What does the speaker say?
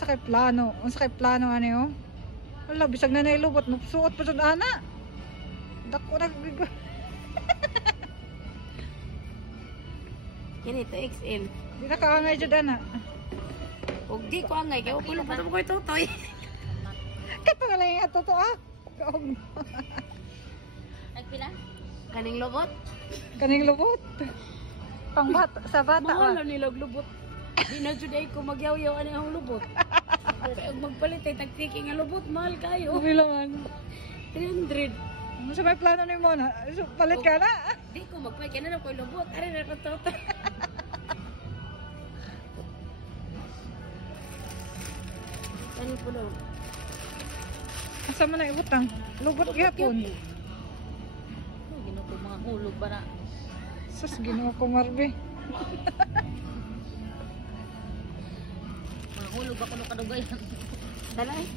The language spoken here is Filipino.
Unsa kay plano? Unsa kay plano ani oh? Wala bisag na nailubot mo suot pa jud ana. Dako na gigo. Kini to XL. Di na kaangay jud ana. Ug di ko angay kay ulo pa ko tutoy. Kato na lang ato to ah. Kaog. Nagpila? Kaning lobot? Kaning lubot. Pang bata sa bata. Mahal nila lubot. Di na jud ay ko magyaw-yaw ani ang lubot. Kaya magpalit ay tagtiki nga lubot mahal kayo. Bilangan. 300. Unsa may plano nimo na? Palit ka na. Di ko magpalit kay na ko lubot. Ari na ko toto. Kani po daw. Asa man na ibutang? Lubot gyapon. Gino ko mga hulog ba na. Sus Ginoo ko Marbe. Mga hulog ba kuno kadugayan. Dala eh.